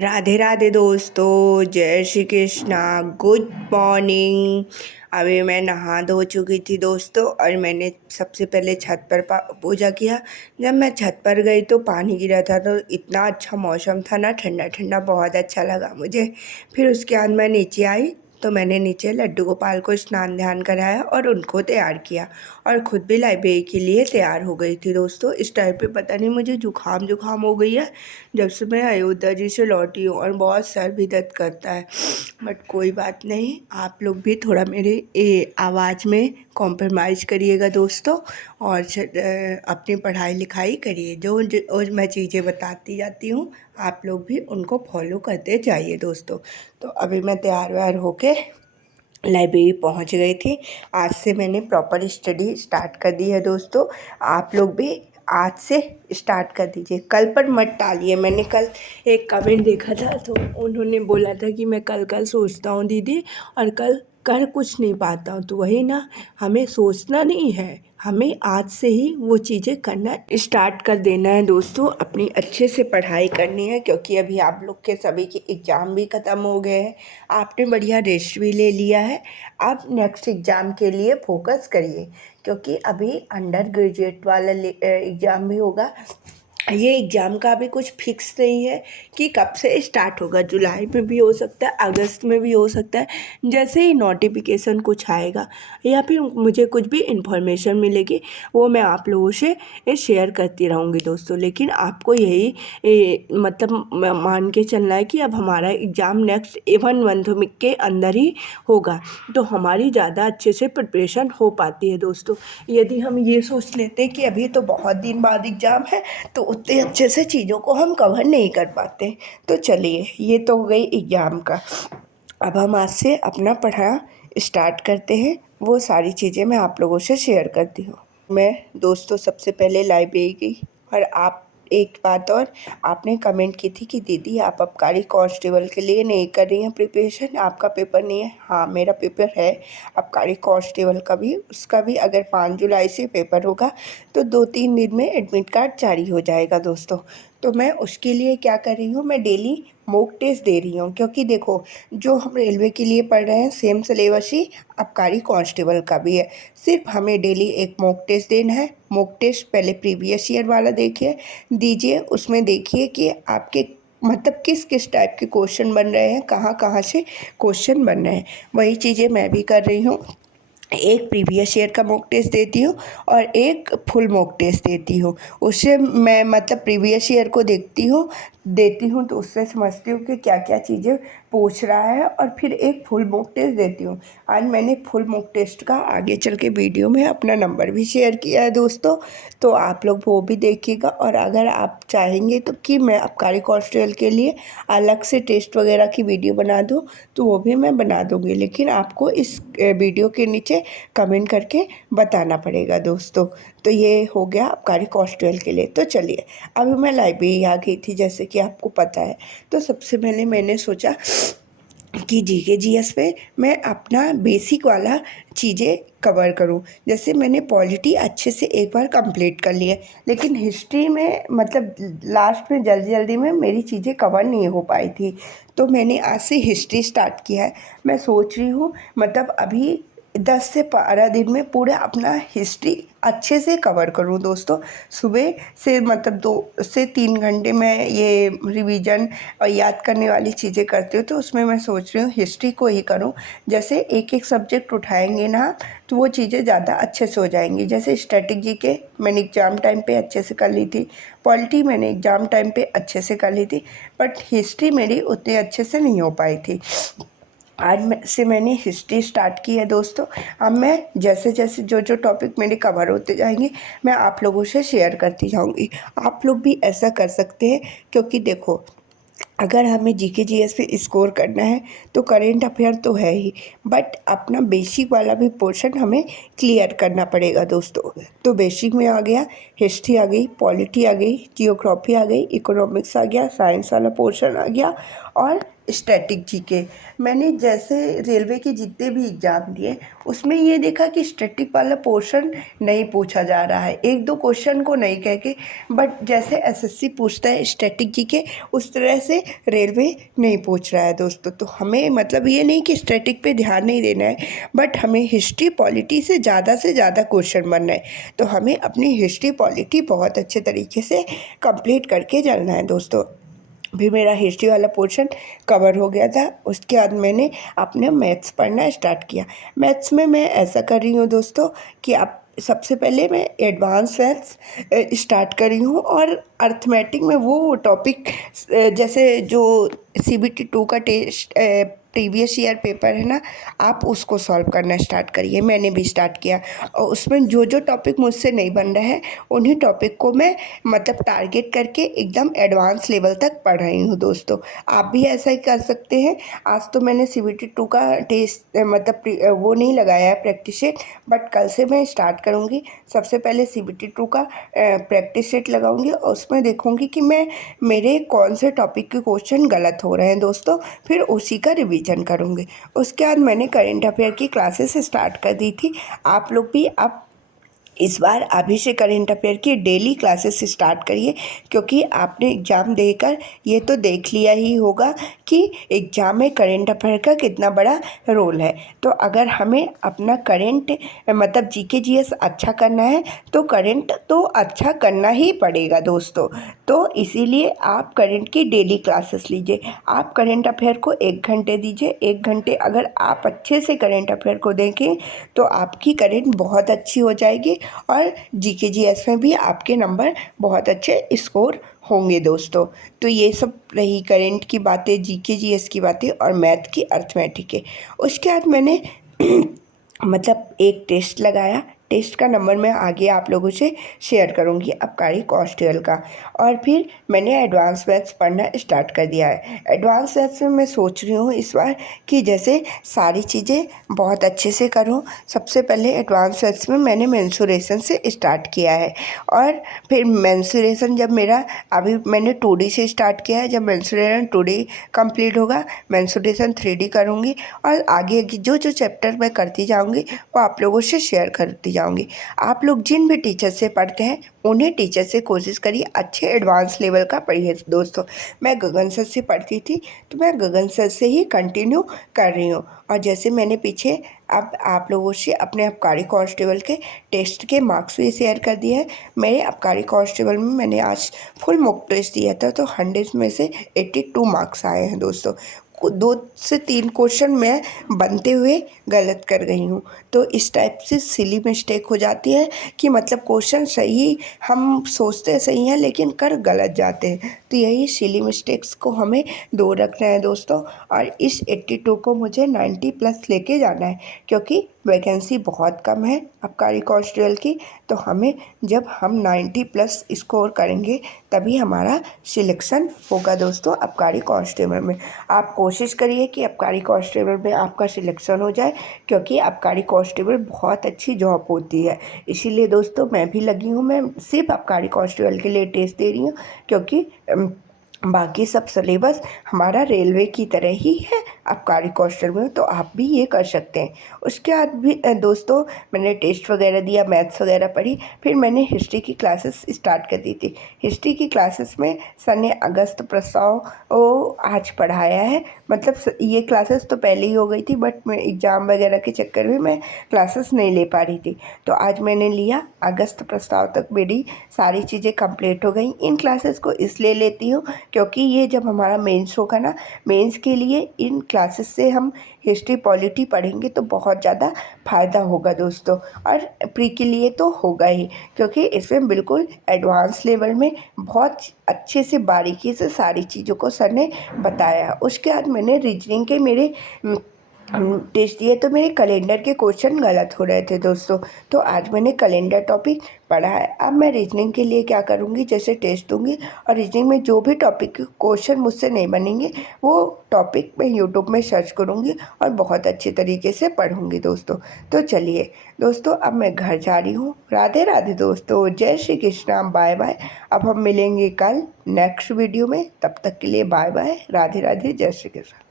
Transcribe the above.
राधे राधे दोस्तों, जय Shri Krishna. Good morning. अभी मैं नहा धो चुकी थी दोस्तों, और मैंने सबसे पहले छत पर पूजा किया। जब मैं छत पर गई तो पानी गिरा था, तो इतना अच्छा मौसम था ना, ठंडा ठंडा, बहुत अच्छा लगा मुझे। फिर उसके बाद मैं नीचे आई तो मैंने नीचे लड्डू गोपाल को स्नान ध्यान कराया और उनको तैयार किया, और ख़ुद भी लाइब्रेरी के लिए तैयार हो गई थी दोस्तों। इस टाइम पे पता नहीं मुझे जुकाम हो गई है जब से मैं अयोध्या जी से लौटी हूँ, और बहुत सर भी दर्द करता है। बट कोई बात नहीं, आप लोग भी थोड़ा मेरे आवाज़ में कॉम्प्रोमाइज़ करिएगा दोस्तों, और अपनी पढ़ाई लिखाई करिए। जो मैं चीज़ें बताती जाती हूँ, आप लोग भी उनको फॉलो करते जाइए दोस्तों। तो अभी मैं तैयार व्यार होके लाइब्रेरी पहुंच गई थी। आज से मैंने प्रॉपर स्टडी स्टार्ट कर दी है दोस्तों। आप लोग भी आज से स्टार्ट कर दीजिए, कल पर मत टालिए। मैंने कल एक कमेंट देखा था, तो उन्होंने बोला था कि मैं कल कल सोचता हूँ दीदी, और कल कर कुछ नहीं पाता हूँ। तो वही ना, हमें सोचना नहीं है, हमें आज से ही वो चीज़ें करना स्टार्ट कर देना है दोस्तों। अपनी अच्छे से पढ़ाई करनी है, क्योंकि अभी आप लोग के सभी के एग्ज़ाम भी ख़त्म हो गए हैं। आपने बढ़िया रेस्ट भी ले लिया है। आप नेक्स्ट एग्ज़ाम के लिए फोकस करिए, क्योंकि अभी अंडर ग्रेजुएट वाला एग्ज़ाम भी होगा। ये एग्ज़ाम का भी कुछ फिक्स नहीं है कि कब से स्टार्ट होगा। जुलाई में भी हो सकता है, अगस्त में भी हो सकता है, जैसे ही नोटिफिकेशन कुछ आएगा या फिर मुझे कुछ भी इन्फॉर्मेशन मिलेगी, वो मैं आप लोगों से शेयर करती रहूँगी दोस्तों। लेकिन आपको यही मतलब मान के चलना है कि अब हमारा एग्ज़ाम नेक्स्ट 1 मंथ के अंदर ही होगा, तो हमारी ज़्यादा अच्छे से प्रिपरेशन हो पाती है दोस्तों। यदि हम ये सोच लेते कि अभी तो बहुत दिन बाद एग्ज़ाम है, तो उतने अच्छे से चीज़ों को हम कवर नहीं कर पाते। तो चलिए, ये तो हो गई एग्ज़ाम का। अब हम आज से अपना पढ़ना स्टार्ट करते हैं। वो सारी चीज़ें मैं आप लोगों से शेयर करती हूँ। मैं दोस्तों सबसे पहले लाइब्रेरी गई, और आप एक बात और, आपने कमेंट की थी कि दीदी आप आबकारी कांस्टेबल के लिए नहीं कर रही हैं प्रिपरेशन, आपका पेपर नहीं है। हाँ, मेरा पेपर है आबकारी कांस्टेबल का भी। उसका भी अगर 5 जुलाई से पेपर होगा तो 2-3 दिन में एडमिट कार्ड जारी हो जाएगा दोस्तों। तो मैं उसके लिए क्या कर रही हूँ, मैं डेली मॉक टेस्ट दे रही हूँ, क्योंकि देखो, जो हम रेलवे के लिए पढ़ रहे हैं सेम सिलेबस ही आबकारी कांस्टेबल का भी है। सिर्फ हमें डेली एक मॉक टेस्ट देना है। मॉक टेस्ट पहले प्रीवियस ईयर वाला दीजिए, उसमें देखिए कि आपके मतलब किस किस टाइप के क्वेश्चन बन रहे हैं, कहाँ कहाँ से क्वेश्चन बन रहे हैं। वही चीज़ें मैं भी कर रही हूँ। एक प्रीवियस ईयर का मॉक टेस्ट देती हूँ और एक फुल मॉक टेस्ट देती हूँ। उससे मैं मतलब प्रीवियस ईयर को देती हूँ तो उससे समझती हूँ कि क्या क्या चीज़ें पूछ रहा है, और फिर एक फुल मॉक टेस्ट देती हूँ। आज मैंने फुल मॉक टेस्ट का आगे चल के वीडियो में अपना नंबर भी शेयर किया है दोस्तों, तो आप लोग वो भी देखिएगा। और अगर आप चाहेंगे तो कि मैं आबकारी कांस्टेबल के लिए अलग से टेस्ट वगैरह की वीडियो बना दूँ, तो वो भी मैं बना दूँगी, लेकिन आपको इस वीडियो के नीचे कमेंट करके बताना पड़ेगा दोस्तों। तो ये हो गया आबकारी कांस्टेबल के लिए। तो चलिए, अभी मैं लाइब्रेरी आ गई थी, जैसे कि आपको पता है। तो सबसे पहले मैंने सोचा कि जीके जीएस पे मैं अपना बेसिक वाला चीज़ें कवर करूं। जैसे मैंने पॉलिटी अच्छे से एक बार कंप्लीट कर लिया, लेकिन हिस्ट्री में मतलब लास्ट में जल्दी जल्दी में मेरी चीज़ें कवर नहीं हो पाई थी, तो मैंने आज से हिस्ट्री स्टार्ट किया है। मैं सोच रही हूँ मतलब अभी 10 से 12 दिन में पूरा अपना हिस्ट्री अच्छे से कवर करूँ दोस्तों। सुबह से मतलब 2 से 3 घंटे में ये रिवीजन और याद करने वाली चीज़ें करती हूँ, तो उसमें मैं सोच रही हूँ हिस्ट्री को ही करूँ। जैसे एक एक सब्जेक्ट उठाएंगे ना, तो वो चीज़ें ज़्यादा अच्छे से हो जाएंगी। जैसे स्ट्रेटेजी के मैंने एग्ज़ाम टाइम पे अच्छे से कर ली थी, पॉलिटी मैंने एग्ज़ाम टाइम पे अच्छे से कर ली थी, बट हिस्ट्री मेरी उतने अच्छे से नहीं हो पाई थी। आज से मैंने हिस्ट्री स्टार्ट की है दोस्तों। अब मैं जैसे जैसे जो जो टॉपिक मेरे कवर होते जाएंगे, मैं आप लोगों से शेयर करती जाऊंगी। आप लोग भी ऐसा कर सकते हैं, क्योंकि देखो, अगर हमें जीके जीएस पे स्कोर करना है तो करेंट अफेयर तो है ही, बट अपना बेसिक वाला भी पोर्शन हमें क्लियर करना पड़ेगा दोस्तों। तो बेसिक में आ गया, हिस्ट्री आ गई, पॉलिटी आ गई, जियोग्राफी आ गई, इकोनॉमिक्स आ गया, साइंस वाला पोर्शन आ गया, और स्टैटिक जीके। मैंने जैसे रेलवे के जितने भी एग्ज़ाम दिए उसमें ये देखा कि स्टैटिक वाला पोर्शन नहीं पूछा जा रहा है, एक दो क्वेश्चन को नहीं कह के, बट जैसे एसएससी पूछता है स्टैटिक जीके उस तरह से रेलवे नहीं पूछ रहा है दोस्तों। तो हमें मतलब ये नहीं कि स्टैटिक पे ध्यान नहीं देना है, बट हमें हिस्ट्री पॉलिटी से ज़्यादा क्वेश्चन बनना है। तो हमें अपनी हिस्ट्री पॉलिटी बहुत अच्छे तरीके से कंप्लीट करके चलना है दोस्तों। भी मेरा हिस्ट्री वाला पोर्शन कवर हो गया था। उसके बाद मैंने अपने मैथ्स पढ़ना स्टार्ट किया। मैथ्स में मैं ऐसा कर रही हूँ दोस्तों कि आप सबसे पहले मैं एडवांस मैथ्स स्टार्ट कर रही हूँ, और अर्थमेटिक में वो टॉपिक जैसे जो सीबीटी 2 का टेस्ट प्रीवियस ईयर पेपर है ना, आप उसको सॉल्व करना स्टार्ट करिए। मैंने भी स्टार्ट किया, और उसमें जो जो टॉपिक मुझसे नहीं बन रहा है उन्हीं टॉपिक को मैं मतलब टारगेट करके एकदम एडवांस लेवल तक पढ़ रही हूँ दोस्तों। आप भी ऐसा ही कर सकते हैं। आज तो मैंने सीबीटी 2 का टेस्ट वो नहीं लगाया है प्रैक्टिस सेट, बट कल से मैं स्टार्ट करूँगी। सबसे पहले सीबीटी 2 का प्रैक्टिस सेट लगाऊंगी, और उसमें देखूंगी कि मैं मेरे कौन से टॉपिक के क्वेश्चन गलत हो रहे हैं दोस्तों, फिर उसी का रिवीजन करूंगी। उसके बाद मैंने करेंट अफेयर की क्लासेस स्टार्ट कर दी थी। आप लोग भी आप इस बार अभी से करेंट अफेयर की डेली क्लासेस स्टार्ट करिए, क्योंकि आपने एग्ज़ाम देकर ये तो देख लिया ही होगा कि एग्ज़ाम में करेंट अफेयर का कितना बड़ा रोल है। तो अगर हमें अपना करेंट मतलब जीके जीएस अच्छा करना है तो करेंट तो अच्छा करना ही पड़ेगा दोस्तों। तो इसीलिए आप करेंट की डेली क्लासेस लीजिए। आप करेंट अफेयर को 1 घंटे दीजिए। 1 घंटे अगर आप अच्छे से करेंट अफेयर को देखें तो आपकी करेंट बहुत अच्छी हो जाएगी, और जीके जीएस में भी आपके नंबर बहुत अच्छे स्कोर होंगे दोस्तों। तो ये सब रही करेंट की बातें, जीके जीएस की बातें और मैथ की अर्थमेटिक के। उसके बाद मैंने मतलब एक टेस्ट लगाया। टेस्ट का नंबर मैं आगे आप लोगों से शेयर करूंगी, आबकारी कॉन्स्टेबल का। और फिर मैंने एडवांस मैथ्स पढ़ना स्टार्ट कर दिया है। एडवांस मैथ्स में मैं सोच रही हूँ इस बार कि जैसे सारी चीज़ें बहुत अच्छे से करूँ। सबसे पहले एडवांस मैथ्स में मैंने मेंसुरेशन से स्टार्ट किया है, और फिर मेंसुरेशन जब मेरा अभी मैंने 2D से स्टार्ट किया है। जब मेंसुरेशन 2D कंप्लीट होगा, मेंसुरेशन 3D करूँगी, और आगे की जो जो चैप्टर मैं करती जाऊँगी वो आप लोगों से शेयर करती जाऊँगी। आप लोग जिन भी टीचर से पढ़ते हैं उन्हें टीचर से कोशिश करिए अच्छे एडवांस लेवल का पढ़िए दोस्तों। मैं गगन सर से पढ़ती थी, तो मैं गगन सर से ही कंटिन्यू कर रही हूँ। और जैसे मैंने पीछे अब आप लोगों से अपने आबकारी कांस्टेबल के टेस्ट के मार्क्स भी शेयर कर दिए हैं। मेरे आबकारी कांस्टेबल में मैंने आज फुल मॉक टेस्ट दिया था, तो 100 में से 82 मार्क्स आए हैं दोस्तों। 2 से 3 क्वेश्चन मैं बनते हुए गलत कर गई हूँ। तो इस टाइप से सिली मिस्टेक हो जाती है कि मतलब क्वेश्चन सही हम सोचते सही हैं लेकिन कर गलत जाते हैं। तो यही सिली मिस्टेक्स को हमें दूर रखना है दोस्तों। और इस 82 को मुझे 90 प्लस लेके जाना है, क्योंकि वैकेंसी बहुत कम है आबकारी कांस्टेबल की। तो हमें जब हम 90 प्लस स्कोर करेंगे तभी हमारा सिलेक्शन होगा दोस्तों आबकारी कांस्टेबल में। आप कोशिश करिए कि आबकारी कांस्टेबल में आपका सिलेक्शन हो जाए, क्योंकि आबकारी कांस्टेबल बहुत अच्छी जॉब होती है। इसीलिए दोस्तों मैं भी लगी हूँ। मैं सिर्फ आबकारी कांस्टेबल के लिए टेस्ट दे रही हूँ, क्योंकि बाकी सब सिलेबस हमारा रेलवे की तरह ही है आबकारी कांस्टेबल में, तो आप भी ये कर सकते हैं। उसके बाद भी दोस्तों मैंने टेस्ट वगैरह दिया, मैथ्स वगैरह पढ़ी, फिर मैंने हिस्ट्री की क्लासेस स्टार्ट कर दी थी। हिस्ट्री की क्लासेस में सर ने अगस्त प्रस्ताव आज पढ़ाया है। मतलब ये क्लासेस तो पहले ही हो गई थी, बट मैं एग्ज़ाम वगैरह के चक्कर में मैं क्लासेस नहीं ले पा रही थी। तो आज मैंने लिया, अगस्त प्रस्ताव तक मेरी सारी चीज़ें कंप्लीट हो गई। इन क्लासेस को इसलिए लेती हूँ क्योंकि ये जब हमारा मेंस होगा ना, मेंस के लिए इन क्लासेस से हम हिस्ट्री पॉलिटी पढ़ेंगे तो बहुत ज़्यादा फ़ायदा होगा दोस्तों। और प्री के लिए तो होगा ही, क्योंकि इसमें बिल्कुल एडवांस लेवल में बहुत अच्छे से बारीकी से सारी चीज़ों को सर ने बताया। उसके बाद मैंने रीजनिंग के मेरे टेस्ट दिए तो मेरे कैलेंडर के क्वेश्चन गलत हो रहे थे दोस्तों। तो आज मैंने कैलेंडर टॉपिक पढ़ा है। अब मैं रीजनिंग के लिए क्या करूँगी, जैसे टेस्ट दूँगी और रीजनिंग में जो भी टॉपिक के क्वेश्चन मुझसे नहीं बनेंगे वो टॉपिक मैं यूट्यूब में सर्च करूँगी और बहुत अच्छे तरीके से पढ़ूँगी दोस्तों। तो चलिए दोस्तों, अब मैं घर जा रही हूँ। राधे राधे दोस्तों, जय श्री कृष्णा, बाय बाय। अब हम मिलेंगे कल नेक्स्ट वीडियो में। तब तक के लिए बाय बाय, राधे राधे, जय श्री कृष्ण।